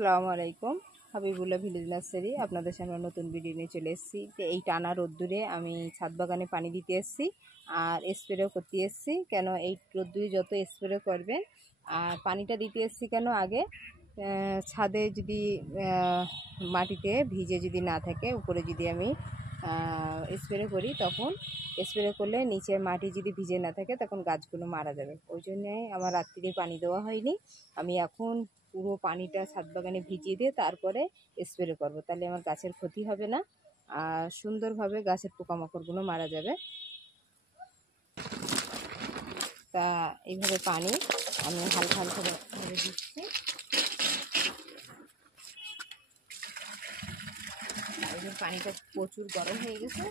আসসালামু আলাইকুম। Habibullah village nursery আপনাদের সামনে নতুন ভিডিও নিয়ে চলে এসেছি। তো এই টানা রোদ্দুরে আমি ছাদ বাগানে পানি দিতে এসেছি আর স্প্রেও করতে এসেছি। কেন এই রোদ্দুরে যত স্প্রে করবেন আর পানিটা দিতে এসেছি কেন আগে ছাদে যদি মাটিতে ভিজে যদি না থাকে, উপরে যদি আমি স্প্রে করি, তখন স্প্রে করলে নিচে মাটি যদি ভিজে না থাকে তখন গাছগুলো মারা যাবে। ওই জন্যে আমার রাত্রিরে পানি দেওয়া হয়নি। আমি এখন পুরো পানিটা ছাদ বাগানে ভিজিয়ে দিয়ে তারপরে স্প্রে করব, তাহলে আমার গাছের ক্ষতি হবে না আর সুন্দরভাবে গাছের পোকামাকড়গুলো মারা যাবে। তা এইভাবে পানি আমি হালকা হালকা ভরে দিচ্ছি। পানিটা প্রচুর গরম হয়ে গেছে,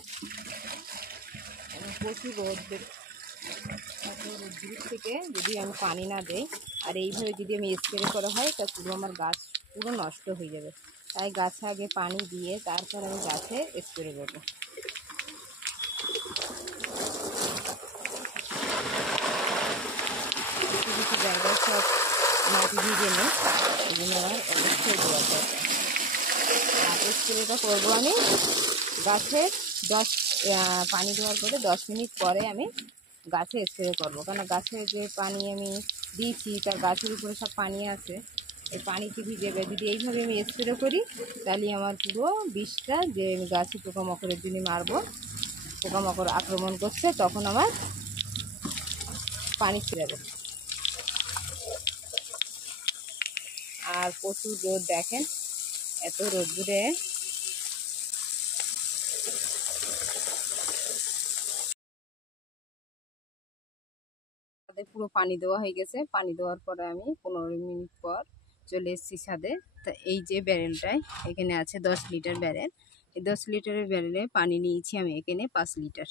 প্রচুর রোদ্রের থেকে যদি আমি পানি না দেই আর এইভাবে যদি আমি স্প্রে করা হয় তা পুরো আমার গাছ পুরো নষ্ট হয়ে যাবে। তাই গাছে আগে পানি দিয়ে তারপর আমি গাছে স্প্রে করব। কিছু কিছু জায়গায় সব মাটি ভিজে নেই, এই জন্য আমার অবশ্যই দেওয়া দরকার। আর স্প্রেটা করবো আমি গাছে পানি দেওয়ার পরে 10 মিনিট পরে আমি গাছে স্প্রে করবো। কারণ গাছে যে পানি আমি দিয়েছি তার গাছের উপরে সব পানি আছে, এই পানিতে ভিজে যদি এইভাবে আমি স্প্রে করি তাহলে আমার পুরো বিষটা যে আমি গাছে পোকামাকড়ের জন্য মারবো, পোকামাকড় আক্রমণ করছে, তখন আমার পানি ছেড়ে যাবে। আর প্রচুর রোদ, দেখেন এত রোদ্দুরে পুরো পানি দেওয়া হয়ে গেছে। পানি দেওয়ার পরে আমি 15 মিনিট পর চলে এসেছি ছাদে। তা এই যে ব্যারেলটায় এখানে আছে 10 লিটার ব্যারেল, এই 10 লিটারের ব্যারেলে পানি নিয়েছি আমি এখানে 5 লিটার।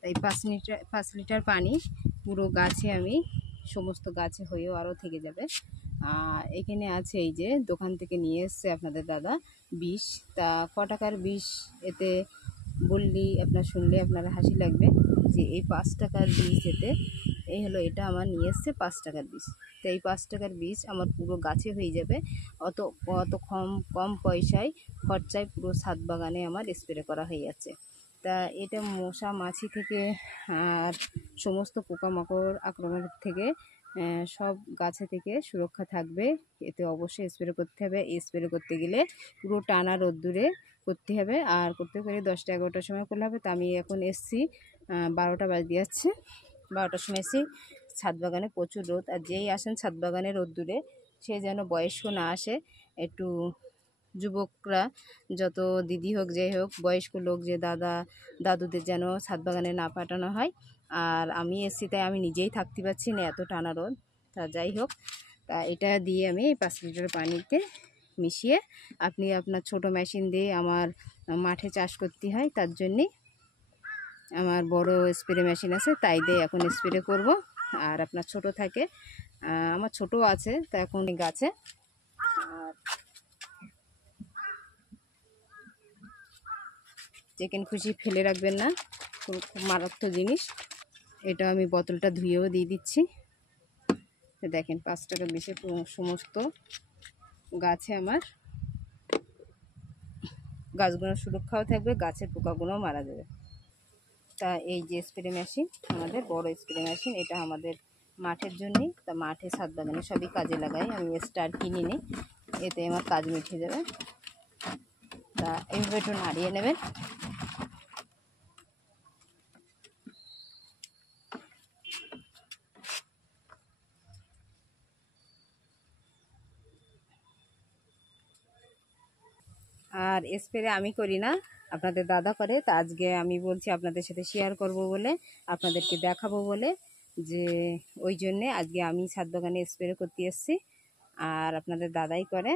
তাই 5 লিটার পানি পুরো গাছে আমি সমস্ত গাছে হয়েও আরও থেকে যাবে। এখানে আছে এই যে দোকান থেকে নিয়ে এসছে আপনাদের দাদা বিষ। তা ক টাকার বিষ এতে বললি আপনার শুনলে আপনারা হাসি লাগবে যে এই 5 টাকার বিষ এতে, এই হলো এটা আমার নিয়ে এসছে 5 টাকার বিষ। তো এই 5 টাকার বিষ আমার পুরো গাছে হয়ে যাবে। অত অত কম পয়সায় খরচায় পুরো ছাদ বাগানে আমার স্প্রে করা হয়ে যাচ্ছে। তা এটা মশা মাছি থেকে আর সমস্ত পোকামাকড় আক্রমণের থেকে সব গাছে থেকে সুরক্ষা থাকবে। এতে অবশ্যই স্প্রে করতে হবে। স্প্রে করতে গেলে পুরো টানা রোদ্দুরে করতে হবে, আর করতে পারি 10টা-11টার সময় করলে হবে। তা আমি এখন এসছি 12টা বাজে যাচ্ছে, 12টার সময় এসছি। ছাদ বাগানে প্রচুর রোদ, আর যেই আসেন ছাদ বাগানে রোদ্দুরে সে যেন বয়স্ক না আসে, একটু যুবকরা যত দিদি হোক যাই হোক বয়স্ক লোক যে দাদুদের যেন ছাদ বাগানে না পাঠানো হয়। আর আমি এসছি তাই আমি নিজেই থাকতে পারছি না, এত টানা রোদ। তা যাই হোক, তা এটা দিয়ে আমি 5 লিটার পানিতে মিশিয়ে, আপনি আপনার ছোট মেশিন দিয়ে আমার মাঠে চাষ করতে হয়, তার জন্যে আমার বড় স্প্রে মেশিন আছে, তাই দিয়ে এখন স্প্রে করব। আর আপনার ছোট থাকে, আমার ছোট আছে, তা এখন গাছে আর যেখানে খুশি ফেলে রাখবেন না, খুব মারাত্মক জিনিস। এটা আমি বোতলটা ধুয়েও দিয়ে দিচ্ছি। তো দেখেন 5 টাকা বেশি সমস্ত গাছে আমার গাছগুলো সুরক্ষাও থাকবে, গাছের পোকাগুলোও মারা যাবে। তা এই যে স্প্রে মেশিন, আমাদের বড় স্প্রে মেশিন, এটা আমাদের মাঠের জন্যই। তা মাঠে ছাদ বাগানে সবই কাজে লাগাই, আমি স্টার কিনি নি, এতে আমার কাজ মিটে যাবে। তা এইভাবে একটু নাড়িয়ে নেবেন। আর স্প্রে আমি করি না, আপনাদের দাদা করে। তা আজকে আমি বলছি আপনাদের সাথে শেয়ার করব বলে, আপনাদেরকে দেখাবো বলে, যে ওই জন্যে আজকে আমি ছাদ বাগানে স্প্রে করতে এসেছি। আর আপনাদের দাদাই করে,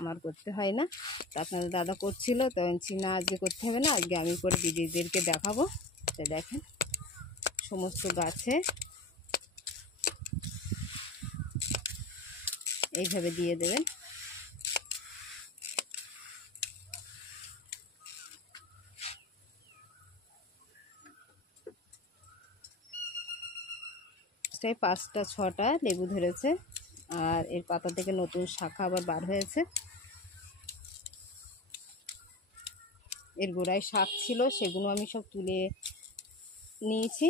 আমার করতে হয় না। তা আপনাদের দাদা করছিল, তো না আজকে করতে হবে না, আজকে আমি করে দিদিদেরকে দেখাবো। তো দেখেন সমস্ত গাছে এইভাবে দিয়ে দেবেন। গাছটায় 5টা 6টা লেবু ধরেছে, আর এর পাতা থেকে নতুন শাখা আবার বার হয়েছে। এর গোড়ায় শাক ছিল, সেগুলো আমি সব তুলে নিয়েছি।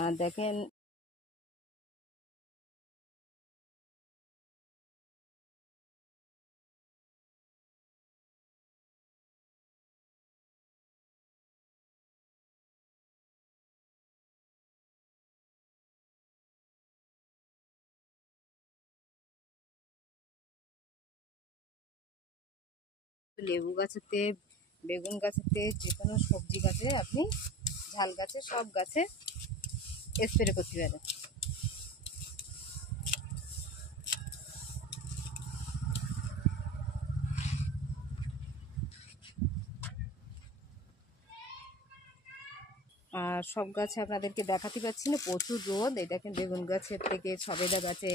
আর দেখেন লেবু গাছেতে, বেগুন গাছেতে, যে কোনো সবজি গাছে আপনি, ঝাল গাছে, সব গাছে স্প্রে করতে পারেন। আর সব গাছে আপনাদেরকে দেখাতে পাচ্ছি না, প্রচুর রোদ। এই দেখেন বেগুন গাছের থেকে সবেদা গাছে,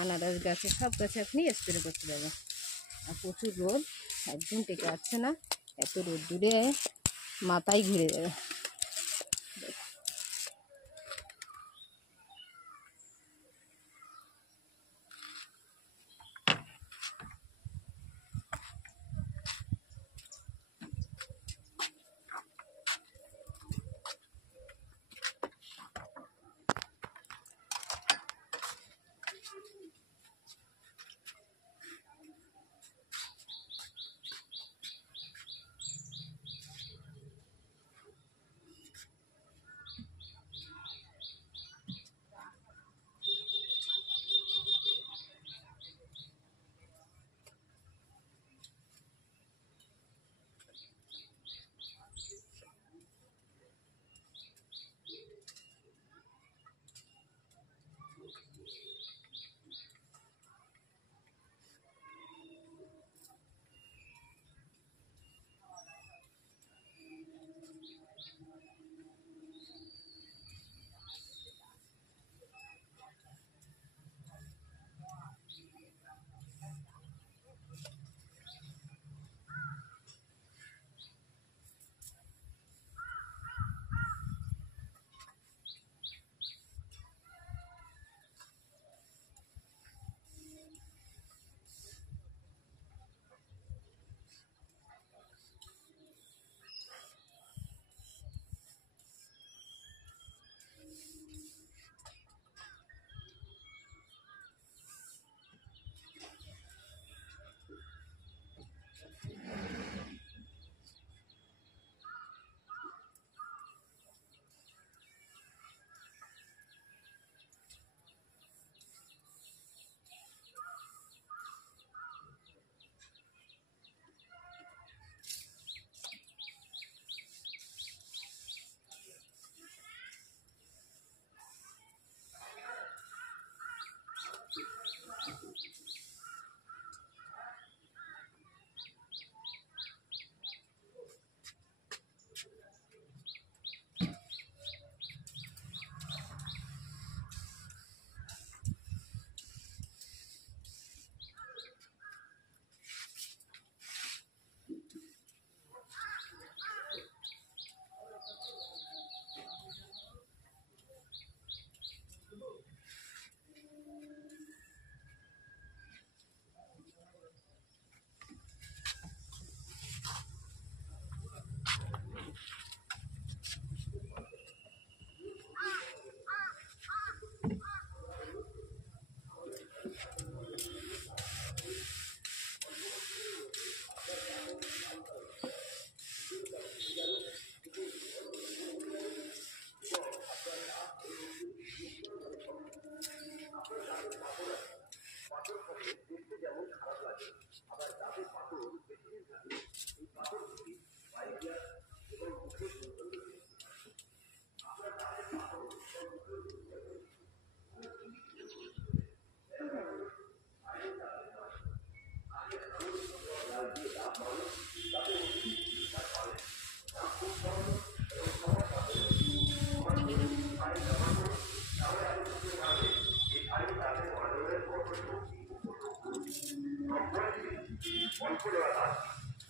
আনারস গাছে, সব গাছে আপনি স্প্রে করতে পারবেন। আর প্রচুর রোদ, একদম টেকে যাচ্ছে না, এত রোদ দূরে মাথায় ঘুরে যাবে।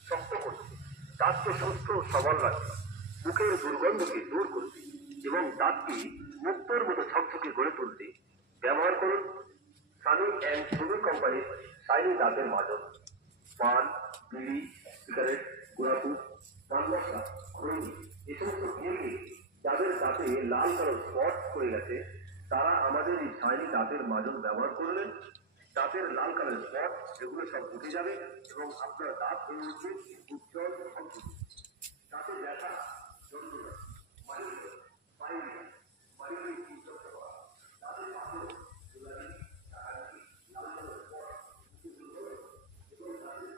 শক্ত করতে, দাঁতকে সুস্থ ও সবল রাখতে, মুখের দুর্গন্ধকে দূর করতে এবং দাঁতটি মুক্তোর মতো ঝকঝকে গড়ে তুলতে ব্যবহার করুন সানি অ্যান্ড সুমি কোম্পানির শাইনি দাঁতের মাজন। পান, বিড়ি, সিগারেট, গোলাপুর, পান মশলা, খৈনি এ সমস্ত খেয়ে যাদের দাঁতে লাল কালো স্পট হয়ে গেছে তারা আমাদের এই শাইনি দাঁতের মাজন ব্যবহার করলেন। দাঁতের লাল কালো স্পট এগুলো সব উঠে যাবে এবং আপনার দাঁত হয়ে উঠবে উজ্জ্বল ঝকঝকে। দাঁতে ব্যথা, যন্ত্রণা, মাইগ্রেন, পাইরিয়া, মাইগ্রেন উজ্জ্বল করা, দাঁতের পাথর, গোলাপি, কালি, লাল কালো স্পট, এবং দাঁতের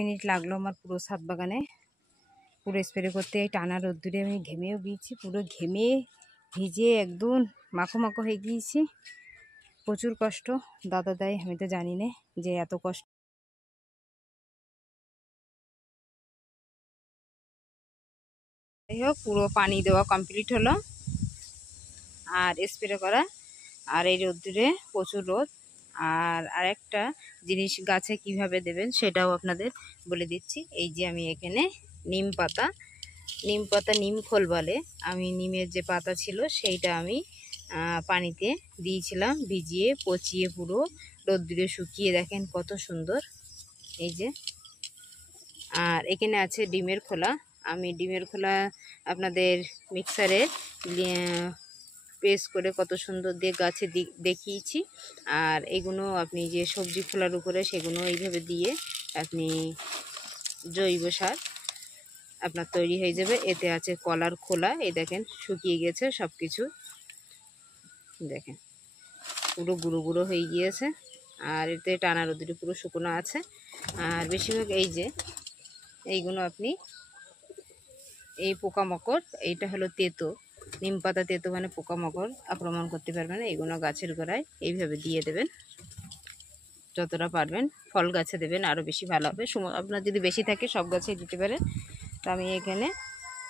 মিনিট লাগলো আমার পুরো ছাদ বাগানে পুরো স্প্রে করতে। টানা রোদ্দুরে আমি ঘেমেও গিয়েছি, পুরো ঘেমে ভিজে একদম মাখো মাখো হয়ে গিয়েছি। প্রচুর কষ্ট দাদা দেয়, আমি তো জানি না যে এত কষ্ট। যাই হোক, পুরো পানি দেওয়া কমপ্লিট হলো আর স্প্রে করা। আর এই রোদ্দুরে প্রচুর রোদ। আর আরেকটা জিনিস গাছে কিভাবে দেবেন সেটাও আপনাদের বলে দিচ্ছি। এই যে আমি এখানে নিম পাতা, নিম খোল বলে, আমি নিমের যে পাতা ছিল সেইটা আমি পানিতে দিয়েছিলাম, ভিজিয়ে পচিয়ে পুরো রোদ্দুরে শুকিয়ে দেখেন কত সুন্দর। এই যে, আর এখানে আছে ডিমের খোলা। আমি ডিমের খোলা আপনাদের মিক্সারে পেস্ট করে কত সুন্দর দিয়ে গাছে দেখিয়েছি। আর এগুলো আপনি যে সবজি খোলার উপরে সেগুলো এইভাবে দিয়ে আপনি জৈব সার আপনার তৈরি হয়ে যাবে। এতে আছে কলার খোলা, এই দেখেন শুকিয়ে গেছে সব কিছু, দেখেন পুরো গুঁড়ো গুঁড়ো হয়ে গিয়েছে। আর এতে টানা রোদ্দুরে পুরো শুকনো আছে। আর বেশিরভাগ এই যে এইগুলো আপনি এই পোকামাকড়, এইটা হলো তেতো, নিম পাতা তেতো মানে পোকামাকড় আক্রমণ করতে পারবে না। এগুলো গাছের গোড়ায় এইভাবে দিয়ে দেবেন যতটা পারবেন। ফল গাছে দেবেন আরও বেশি ভালো হবে। আপনার যদি বেশি থাকে সব গাছেই দিতে পারেন। তো আমি এখানে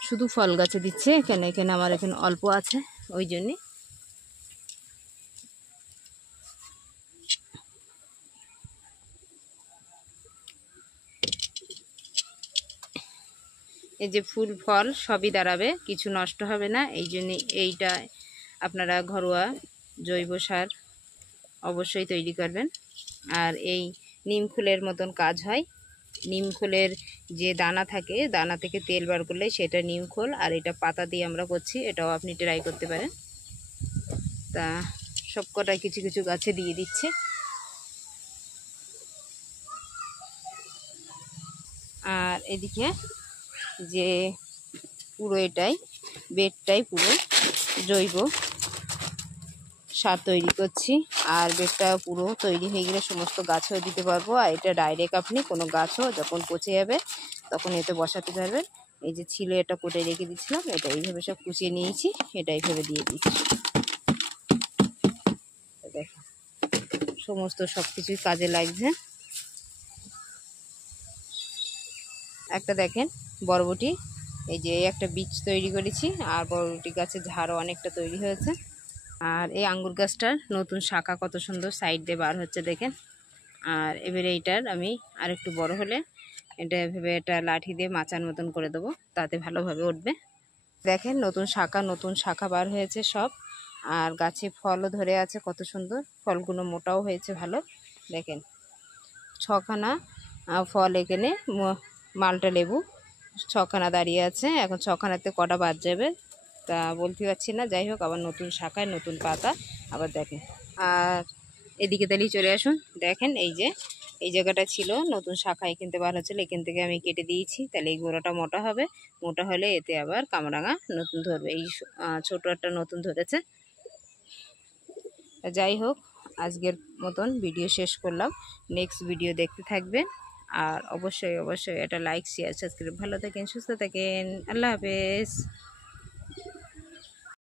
শুধু ফল গাছে দিচ্ছি, এখানে আমার এখানে অল্প আছে ওই জন্যে। এই যে ফুল ফল সবই দাঁড়াবে, কিছু নষ্ট হবে না। এই জন্যে এইটা আপনারা ঘরোয়া জৈব সার অবশ্যই তৈরি করবেন। আর এই নিম ফুলের মতন কাজ হয়। নিম ফুলের যে দানা থাকে, দানা থেকে তেল বার করলে সেটা নিম খোল, আর এটা পাতা দিয়ে আমরা করছি, এটাও আপনি ট্রাই করতে পারেন। তা সব কটা কিছু কিছু গাছে দিয়ে দিচ্ছে। আর এদিকে যে পুরো এটাই বেডটাই পুরো জৈব সার তৈরি করছি। আর বেডটা পুরো তৈরি হয়ে গেলে সমস্ত গাছেও দিতে পারবো। আর এটা ডাইরেক্ট আপনি কোনো গাছও যখন পচে যাবে তখন এতে বসাতে পারবেন। এই যে ছিল এটা কোটে রেখে দিচ্ছিলাম, এটা এইভাবে সব কুচিয়ে নিয়েছি, এটা এইভাবে দিয়ে দিচ্ছি। দেখেন সমস্ত সব কিছুই কাজে লাগছে। একটা দেখেন বরবটি, এই যে একটা বীজ তৈরি করেছি, আর বরবটি গাছের ঝাড়ও অনেকটা তৈরি হয়েছে। আর এই আঙ্গুর গাছটার নতুন শাখা কত সুন্দর সাইড দিয়ে বার হচ্ছে দেখেন। আর এবারে এইটার আমি আরেকটু বড় হলে এটা ভেবে এটা লাঠি দিয়ে মাচার মতন করে দেবো, তাতে ভালোভাবে উঠবে। দেখেন নতুন শাখা বার হয়েছে সব। আর গাছে ফলও ধরে আছে কত সুন্দর, ফলগুলো মোটাও হয়েছে ভালো। দেখেন 6খানা ফল, এখানে মালটা লেবু 6খানা দাঁড়িয়ে আছে। এখন 6খানাতে কটা বাদ যাবে তা বলতে পারছি না। যাই হোক, আবার নতুন শাখায় নতুন পাতা আবার দেখেন। আর এদিকে তাহলেই চলে আসুন, দেখেন এই যে এই জায়গাটা ছিল নতুন শাখা, এখান থেকে বার হচ্ছিল, এখান থেকে আমি কেটে দিয়েছি। তাহলে এই গোড়াটা মোটা হবে, মোটা হলে এতে আবার কামরাঙা নতুন ধরবে। এই ছোট একটা নতুন ধরেছে। যাই হোক, আজকের মতন ভিডিও শেষ করলাম। নেক্সট ভিডিও দেখতে থাকবেন। আর অবশ্যই এটা লাইক শেয়ার সাবস্ক্রাইব। ভালো থাকেন, সুস্থ থাকেন, আল্লাহ হাফেজ।